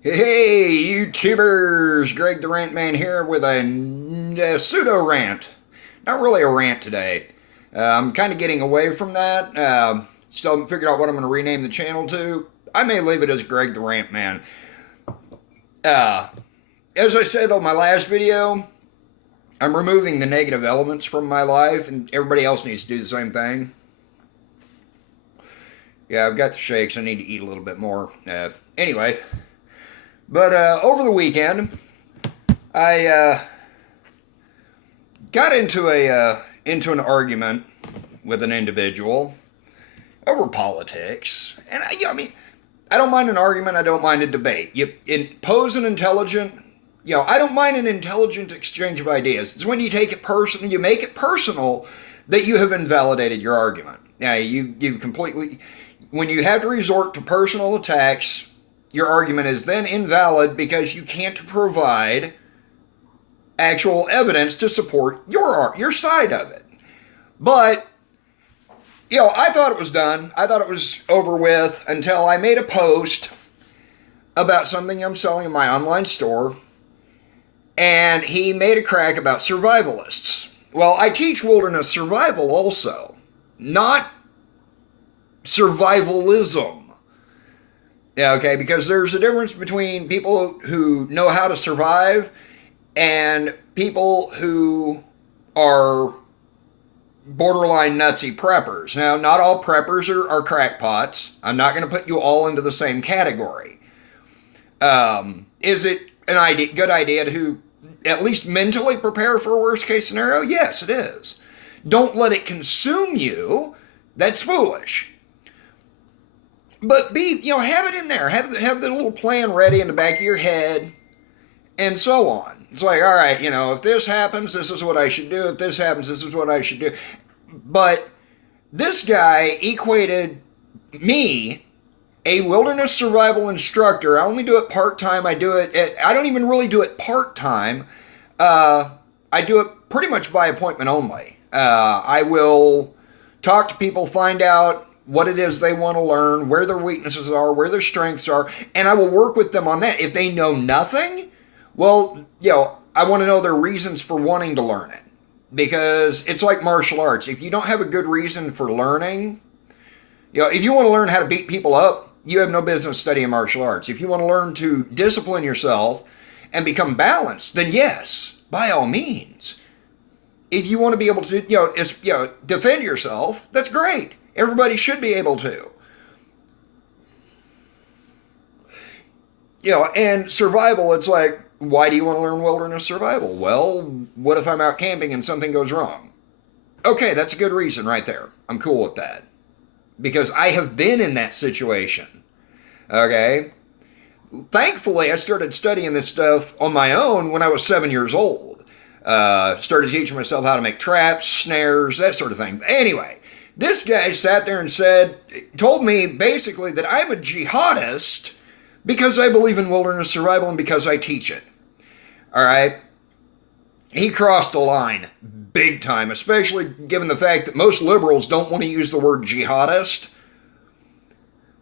Hey, YouTubers! Greg the Rant Man here with a pseudo rant. Not really a rant today. I'm kind of getting away from that. Still haven't figured out what I'm going to rename the channel to. I may leave it as Greg the Rant Man. Uh, as I said on my last video, I'm removing the negative elements from my life, and everybody else needs to do the same thing. Yeah, I've got the shakes. I need to eat a little bit more. Anyway. But over the weekend, I got into an argument with an individual over politics, and I don't mind an argument. I don't mind a debate. You pose an intelligent, I don't mind an intelligent exchange of ideas. It's when you take it personal, you make it personal, that you have invalidated your argument. Now you completely, when you have to resort to personal attacks, your argument is then invalid because you can't provide actual evidence to support your side of it. But, I thought it was done. I thought it was over with until I made a post about something I'm selling in my online store, and he made a crack about survivalists. Well, I teach wilderness survival also, not survivalism. Yeah, okay, because there's a difference between people who know how to survive and people who are borderline nutsy preppers. Now, not all preppers are crackpots. I'm not going to put you all into the same category. Is it good idea to at least mentally prepare for a worst case scenario? Yes, it is. Don't let it consume you. That's foolish. But have it in there. Have the little plan ready in the back of your head, and so on. It's like, all right, if this happens, this is what I should do. If this happens, this is what I should do. But this guy equated me, a wilderness survival instructor. I only do it part-time. I don't even really do it part-time. I do it pretty much by appointment only. I will talk to people, find out what it is they want to learn, where their weaknesses are, where their strengths are, and I will work with them on that. If they know nothing, well, I want to know their reasons for wanting to learn it. Because it's like martial arts. If you don't have a good reason for learning, if you want to learn how to beat people up, you have no business studying martial arts. If you want to learn to discipline yourself and become balanced, then yes, by all means. If you want to be able to, defend yourself, that's great. Everybody should be able to. And survival, it's like, why do you want to learn wilderness survival? Well, what if I'm out camping and something goes wrong? Okay, that's a good reason right there. I'm cool with that. Because I have been in that situation. Okay? Thankfully, I started studying this stuff on my own when I was 7 years old. Started teaching myself how to make traps, snares, that sort of thing. Anyway, this guy sat there and told me basically that I'm a jihadist because I believe in wilderness survival and because I teach it. All right? He crossed the line big time, especially given the fact that most liberals don't want to use the word jihadist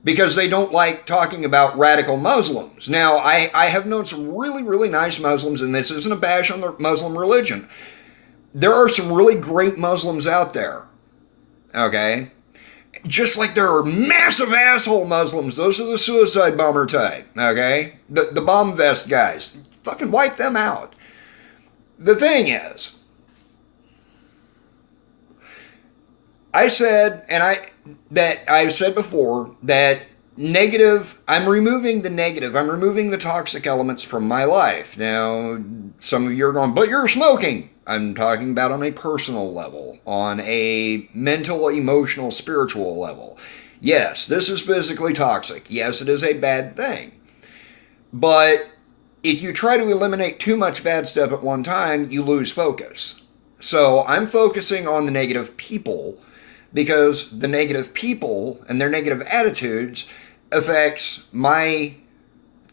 because they don't like talking about radical Muslims. Now, I have known some really, really nice Muslims, and this isn't a bash on the Muslim religion. There are some really great Muslims out there. Okay? Just like there are massive asshole Muslims. Those are the suicide bomber type. Okay? The bomb vest guys. Fucking wipe them out. The thing is, I've said before that I'm removing the negative. I'm removing the toxic elements from my life. Now, some of you are going, but you're smoking. I'm talking about on a personal level, on a mental, emotional, spiritual level. Yes, this is physically toxic. Yes, it is a bad thing. But if you try to eliminate too much bad stuff at one time, you lose focus. So I'm focusing on the negative people because the negative people and their negative attitudes affects my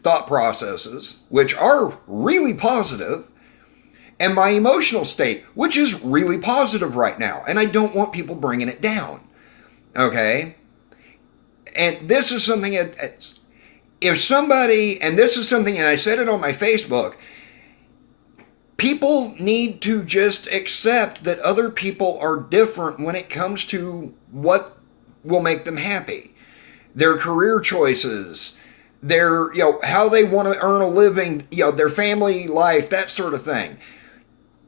thought processes, which are really positive, and my emotional state, which is really positive right now. And I don't want people bringing it down. Okay? And this is something if somebody, and this is something, and I said it on my Facebook, people need to just accept that other people are different when it comes to what will make them happy. Their career choices, their, how they want to earn a living, their family life, that sort of thing.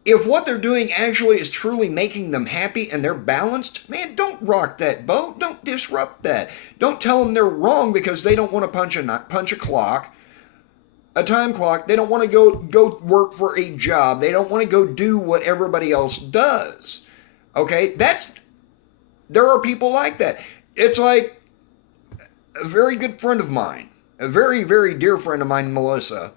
If what they're doing actually is truly making them happy and they're balanced, man, don't rock that boat. Don't disrupt that. Don't tell them they're wrong because they don't want to punch a clock, a time clock. They don't want to go work for a job. They don't want to go do what everybody else does. Okay? There are people like that. It's like a very good friend of mine, a very, very dear friend of mine, Melissa.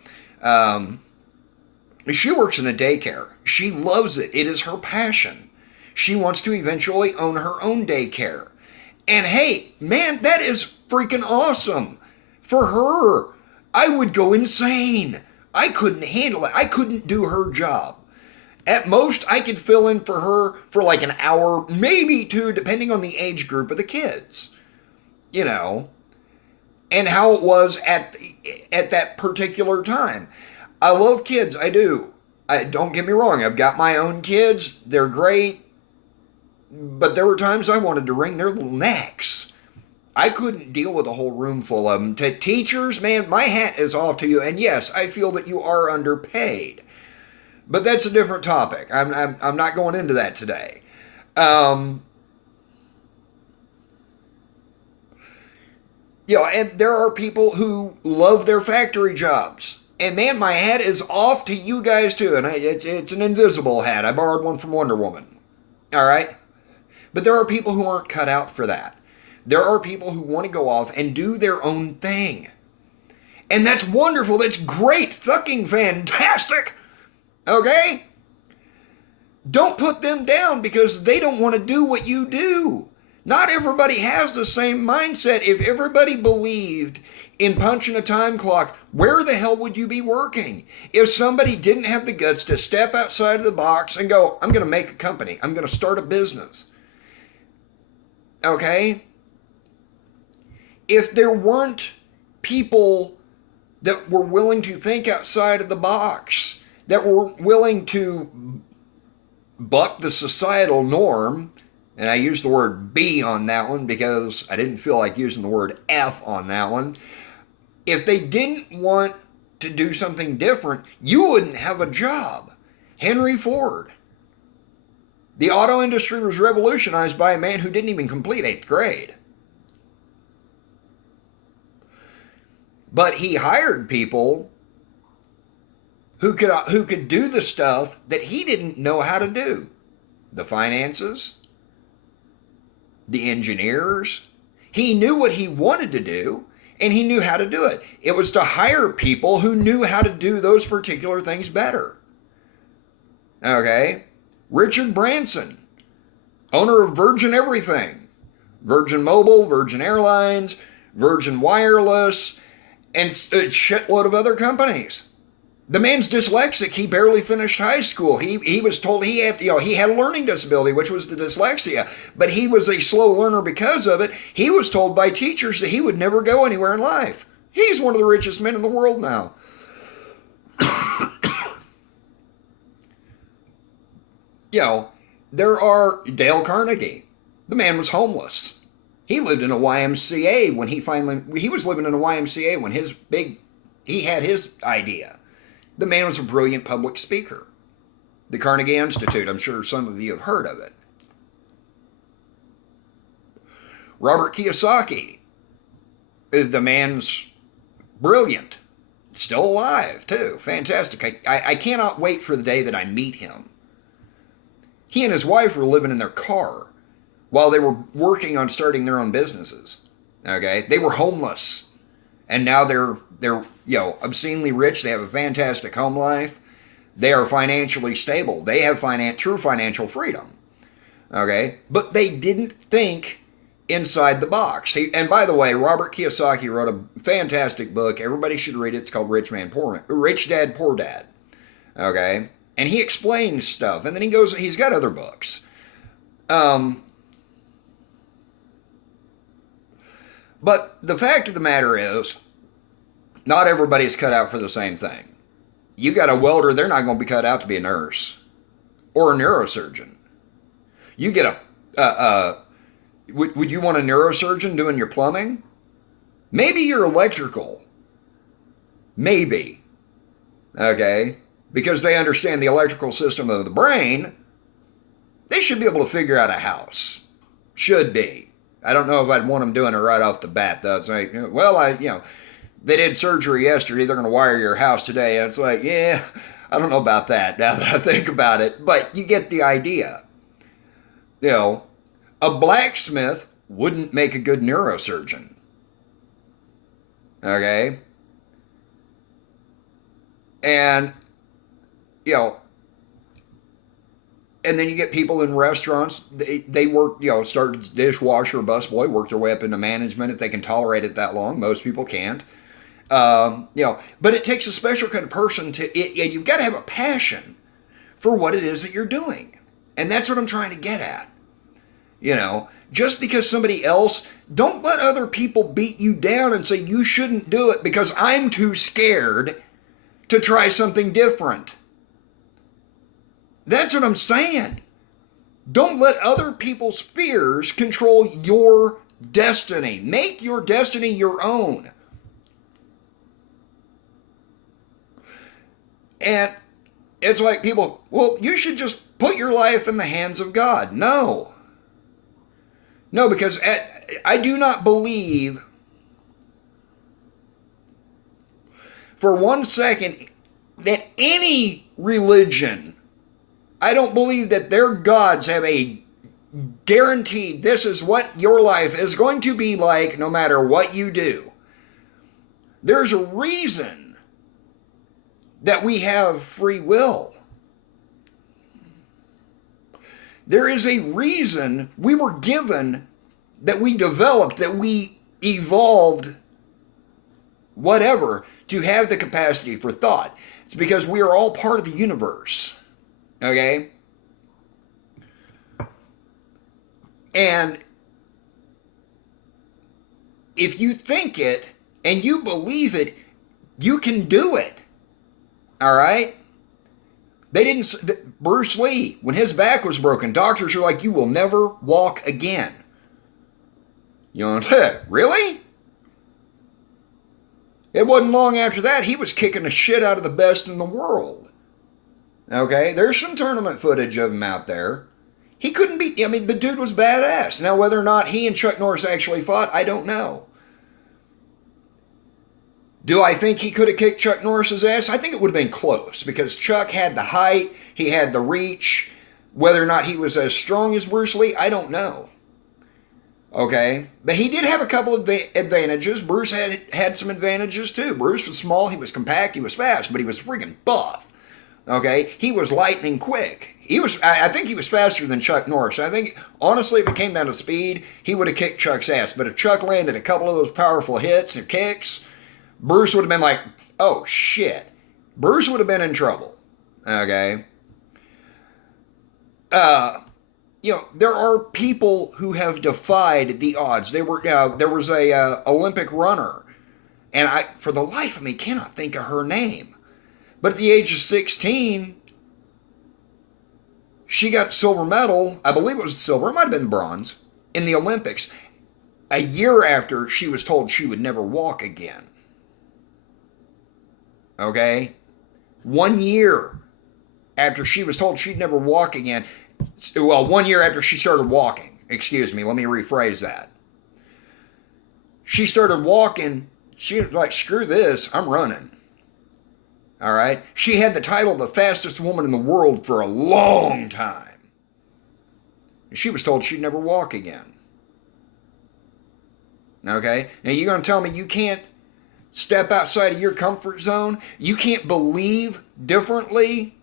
She works in a daycare. She loves it. It is her passion. She wants to eventually own her own daycare. And hey, man, that is freaking awesome. For her, I would go insane. I couldn't handle it. I couldn't do her job. At most, I could fill in for her for like an hour, maybe two, depending on the age group of the kids. And how it was at that particular time. I love kids, I do. Don't get me wrong, I've got my own kids, they're great, but there were times I wanted to wring their little necks. I couldn't deal with a whole room full of them. To teachers, man, my hat is off to you, and yes, I feel that you are underpaid. But that's a different topic. I'm not going into that today. And there are people who love their factory jobs. And man, my hat is off to you guys too. And it's an invisible hat. I borrowed one from Wonder Woman. All right? But there are people who aren't cut out for that. There are people who want to go off and do their own thing. And that's wonderful. That's great. Fucking fantastic. Okay? Don't put them down because they don't want to do what you do. Not everybody has the same mindset. If everybody believed in punching a time clock, where the hell would you be working? If somebody didn't have the guts to step outside of the box and go, I'm going to make a company. I'm going to start a business. Okay? If there weren't people that were willing to think outside of the box, that were willing to buck the societal norm, and I used the word B on that one because I didn't feel like using the word F on that one. If they didn't want to do something different, you wouldn't have a job. Henry Ford. The auto industry was revolutionized by a man who didn't even complete 8th grade. But he hired people who could do the stuff that he didn't know how to do. The finances, the engineers. He knew what he wanted to do, and he knew how to do it. It was to hire people who knew how to do those particular things better. Okay? Richard Branson, owner of Virgin Everything, Virgin Mobile, Virgin Airlines, Virgin Wireless, and a shitload of other companies. The man's dyslexic. He barely finished high school. He was told he had a learning disability, which was the dyslexia, but he was a slow learner because of it. He was told by teachers that he would never go anywhere in life. He's one of the richest men in the world now. There are Dale Carnegie. The man was homeless. He lived in a YMCA when he was living in a YMCA when he had his idea. The man was a brilliant public speaker. The Carnegie Institute, I'm sure some of you have heard of it. Robert Kiyosaki, the man's brilliant. Still alive, too. Fantastic. I cannot wait for the day that I meet him. He and his wife were living in their car while they were working on starting their own businesses. Okay? They were homeless. And now they're obscenely rich. They have a fantastic home life. They are financially stable. They have true financial freedom. Okay? But they didn't think inside the box. And by the way, Robert Kiyosaki wrote a fantastic book. Everybody should read it. It's called Rich Dad, Poor Dad. Okay? And he explains stuff. And then he's got other books. But the fact of the matter is, Not everybody's cut out for the same thing. You got a welder, they're not going to be cut out to be a nurse or a neurosurgeon. You get would you want a neurosurgeon doing your plumbing? Maybe you're electrical. Maybe. Okay? Because they understand the electrical system of the brain, they should be able to figure out a house. Should be. I don't know if I'd want them doing it right off the bat, though. It's like, well, they did surgery yesterday, they're going to wire your house today. And it's like, yeah, I don't know about that now that I think about it. But you get the idea. A blacksmith wouldn't make a good neurosurgeon. Okay? And, and then you get people in restaurants, they work, start as dishwasher or busboy, work their way up into management if they can tolerate it that long. Most people can't. But it takes a special kind of person you've got to have a passion for what it is that you're doing. And that's what I'm trying to get at. Just because somebody else, don't let other people beat you down and say you shouldn't do it because I'm too scared to try something different. That's what I'm saying. Don't let other people's fears control your destiny. Make your destiny your own. And it's like people, well, you should just put your life in the hands of God. No. No, because I do not believe for 1 second that any religion, I don't believe that their gods have a guaranteed this is what your life is going to be like no matter what you do. There's a reason that we have free will. There is a reason we were given, that we developed, that we evolved, whatever, to have the capacity for thought. It's because we are all part of the universe. Okay? And if you think it and you believe it, you can do it. All right? Bruce Lee, when his back was broken, doctors are like, you will never walk again. Really? It wasn't long after that, he was kicking the shit out of the best in the world. Okay? There's some tournament footage of him out there. He couldn't beat, the dude was badass. Now, whether or not he and Chuck Norris actually fought, I don't know. Do I think he could have kicked Chuck Norris's ass? I think it would have been close because Chuck had the height, he had the reach. Whether or not he was as strong as Bruce Lee, I don't know. Okay? But he did have a couple of advantages. Bruce had some advantages too. Bruce was small, he was compact, he was fast, but he was freaking buff. Okay? He was lightning quick. I think he was faster than Chuck Norris. I think, honestly, if it came down to speed, he would have kicked Chuck's ass. But if Chuck landed a couple of those powerful hits and kicks, Bruce would have been like, oh, shit. Bruce would have been in trouble. Okay? There are people who have defied the odds. There was a Olympic runner, and for the life of me, cannot think of her name. But at the age of 16, she got silver medal. I believe it was silver. It might have been bronze in the Olympics. A year after she was told she would never walk again. Okay? 1 year after she was told she'd never walk again. Well, 1 year after she started walking. Excuse me, let me rephrase that. She started walking. She was like, screw this, I'm running. All right? She had the title of the fastest woman in the world for a long time. She was told she'd never walk again. Okay? Now you're going to tell me you can't step outside of your comfort zone? You can't believe differently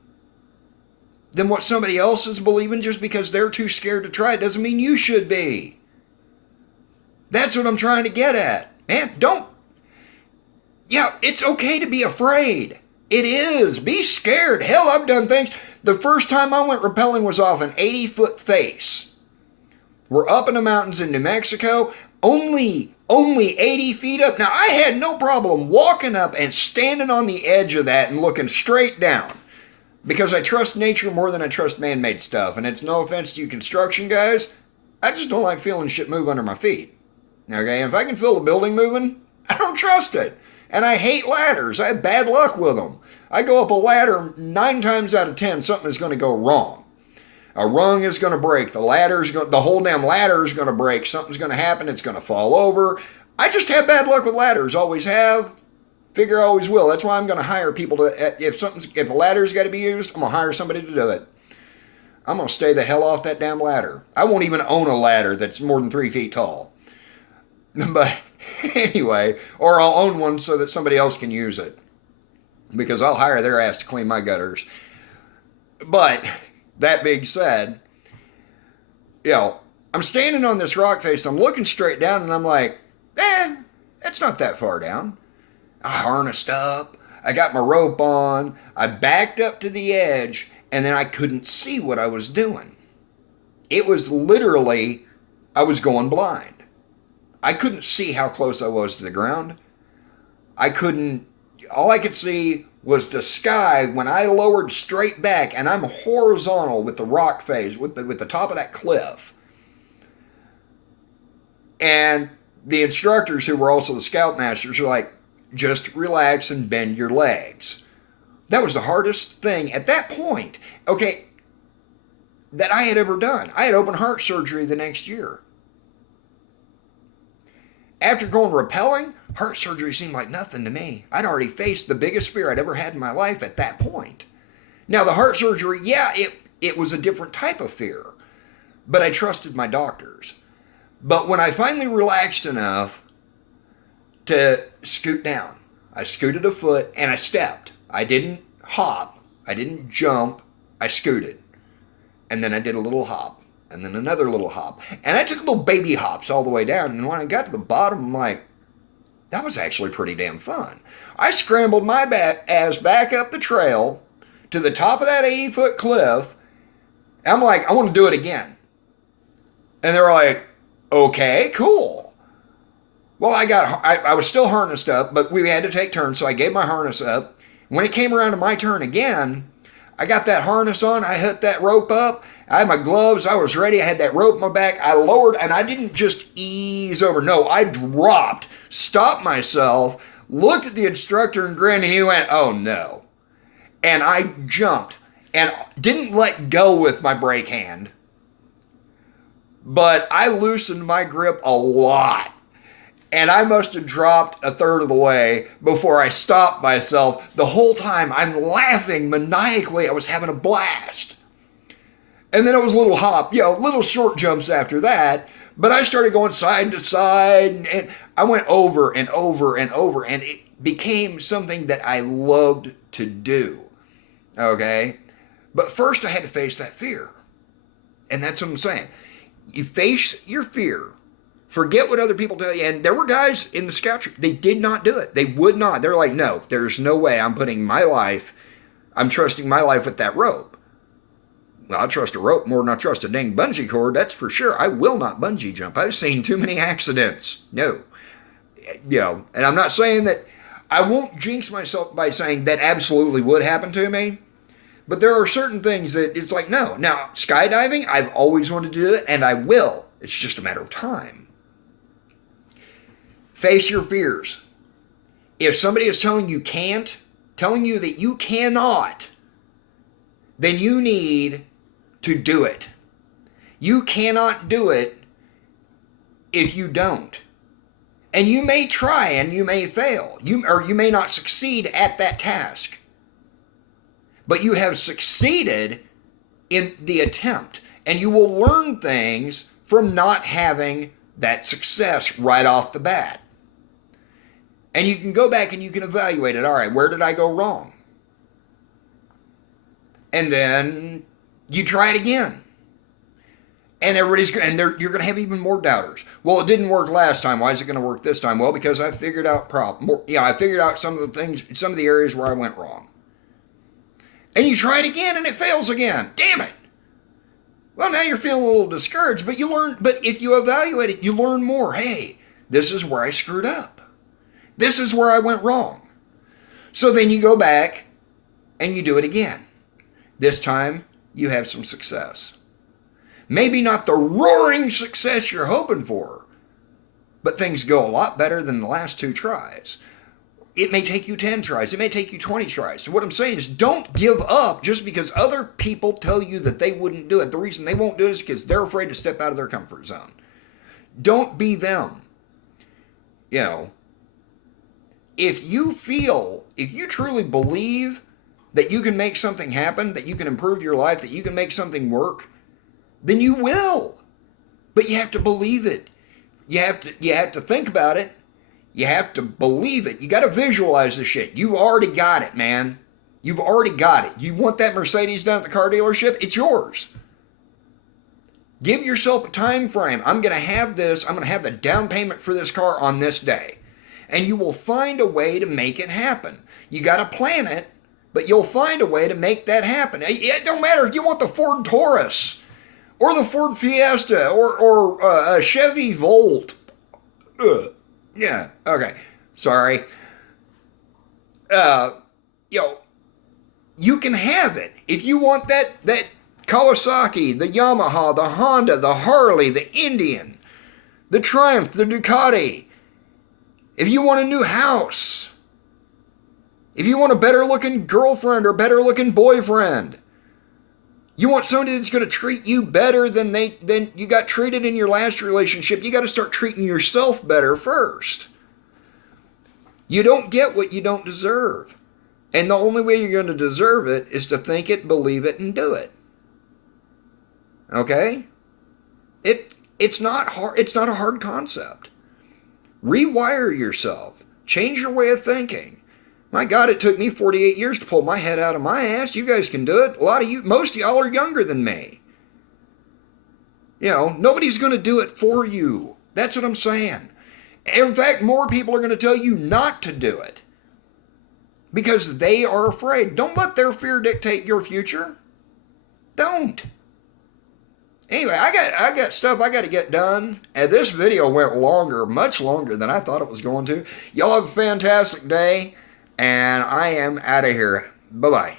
than what somebody else is believing just because they're too scared to try it doesn't mean you should be. That's what I'm trying to get at. Man, it's okay to be afraid. It is. Be scared. Hell, I've done things. The first time I went rappelling was off an 80-foot face. We're up in the mountains in New Mexico. Only only 80 feet up. Now, I had no problem walking up and standing on the edge of that and looking straight down because I trust nature more than I trust man-made stuff. And it's no offense to you construction guys, I just don't like feeling shit move under my feet. Okay, and if I can feel the building moving, I don't trust it. And I hate ladders. I have bad luck with them. I go up a ladder 9 times out of 10, something is going to go wrong. A rung is going to break. The whole damn ladder is going to break. Something's going to happen. It's going to fall over. I just have bad luck with ladders. Always have. Figure always will. That's why I'm going to hire people to. If a ladder's got to be used, I'm going to hire somebody to do it. I'm going to stay the hell off that damn ladder. I won't even own a ladder that's more than 3 feet tall. But anyway, or I'll own one so that somebody else can use it, because I'll hire their ass to clean my gutters. But that being said, I'm standing on this rock face, I'm looking straight down, and I'm like, it's not that far down. I harnessed up, I got my rope on, I backed up to the edge, and then I couldn't see what I was doing. It was literally, I was going blind. I couldn't see how close I was to the ground. All I could see was the sky when I lowered straight back, and I'm horizontal with the rock face, with the top of that cliff. And the instructors, who were also the scoutmasters, are like, just relax and bend your legs. That was the hardest thing at that point, okay, that I had ever done. I had open heart surgery the next year. After going rappelling, heart surgery seemed like nothing to me. I'd already faced the biggest fear I'd ever had in my life at that point. Now, the heart surgery, it was a different type of fear, but I trusted my doctors. But when I finally relaxed enough to scoot down, I scooted a foot and I stepped. I didn't hop. I didn't jump. I scooted. And then I did a little hop. And then another little hop. And I took little baby hops all the way down. And when I got to the bottom, I'm like, that was actually pretty damn fun. I scrambled my ass back up the trail to the top of that 80-foot cliff. And I'm like, I want to do it again. And they're like, okay, cool. Well, I was still harnessed up, but we had to take turns, so I gave my harness up. When it came around to my turn again, I got that harness on, I hooked that rope up, I had my gloves, I was ready, I had that rope in my back, I lowered, and I didn't just ease over. No, I dropped, stopped myself, looked at the instructor and grinned, and he went, oh no. And I jumped, and didn't let go with my brake hand. But I loosened my grip a lot. And I must have dropped a third of the way before I stopped myself. The whole time I'm laughing maniacally. I was having a blast. And then it was a little hop, little short jumps after that. But I started going side to side, and I went over and over and over, and it became something that I loved to do. Okay? But first I had to face that fear. And that's what I'm saying. You face your fear. Forget what other people tell you. And there were guys in the scout troop, they did not do it. They would not. They're like, no, there's no way I'm trusting my life with that rope. Well, I trust a rope more than I trust a dang bungee cord, that's for sure. I will not bungee jump. I've seen too many accidents. No. And I'm not saying that, I won't jinx myself by saying that absolutely would happen to me. But there are certain things that it's like, no. Now, skydiving, I've always wanted to do it, and I will. It's just a matter of time. Face your fears. If somebody is telling you can't, telling you that you cannot, then you need to do it. You cannot do it if you don't. And you may try and you may fail. You may not succeed at that task. But you have succeeded in the attempt. And you will learn things from not having that success right off the bat. And you can go back and you can evaluate it. All right, where did I go wrong? And then you try it again. And you're going to have even more doubters. Well, it didn't work last time. Why is it going to work this time? Well, because I figured out I figured out some of the areas where I went wrong. And you try it again and it fails again. Damn it. Well, now you're feeling a little discouraged, but you learn. But if you evaluate it, you learn more. Hey, This is where I screwed up. This is where I went wrong. So then you go back and you do it again. This time you have some success. Maybe not the roaring success you're hoping for, but things go a lot better than the last 2 tries. It may take you 10 tries. It may take you 20 tries. So what I'm saying is don't give up just because other people tell you that they wouldn't do it. The reason they won't do it is because they're afraid to step out of their comfort zone. Don't be them. You know, if you truly believe that you can make something happen, that you can improve your life, that you can make something work, then you will. But you have to believe it. You have to think about it. You have to believe it. You got to visualize the shit. You already got it, man. You've already got it. You want that Mercedes down at the car dealership? It's yours. Give yourself a time frame. I'm going to have this. I'm going to have the down payment for this car on this day. And you will find a way to make it happen. You got to plan it, but you'll find a way to make that happen. It don't matter if you want the Ford Taurus or the Ford Fiesta or a Chevy Volt. Yeah, okay. Sorry. You can have it. If you want that Kawasaki, the Yamaha, the Honda, the Harley, the Indian, the Triumph, the Ducati. If you want a new house. If you want a better looking girlfriend or better looking boyfriend. You want somebody that's going to treat you better than you got treated in your last relationship. You got to start treating yourself better first. You don't get what you don't deserve. And the only way you're going to deserve it is to think it, believe it, and do it. Okay? It's not hard. It's not a hard concept. Rewire yourself. Change your way of thinking. My God, it took me 48 years to pull my head out of my ass. You guys can do it. Most of y'all are younger than me. You know, nobody's going to do it for you. That's what I'm saying. In fact, more people are going to tell you not to do it because they are afraid. Don't let their fear dictate your future. Don't. Anyway, I got stuff I got to get done, and this video went longer, much longer than I thought it was going to. Y'all have a fantastic day. And I am out of here. Bye-bye.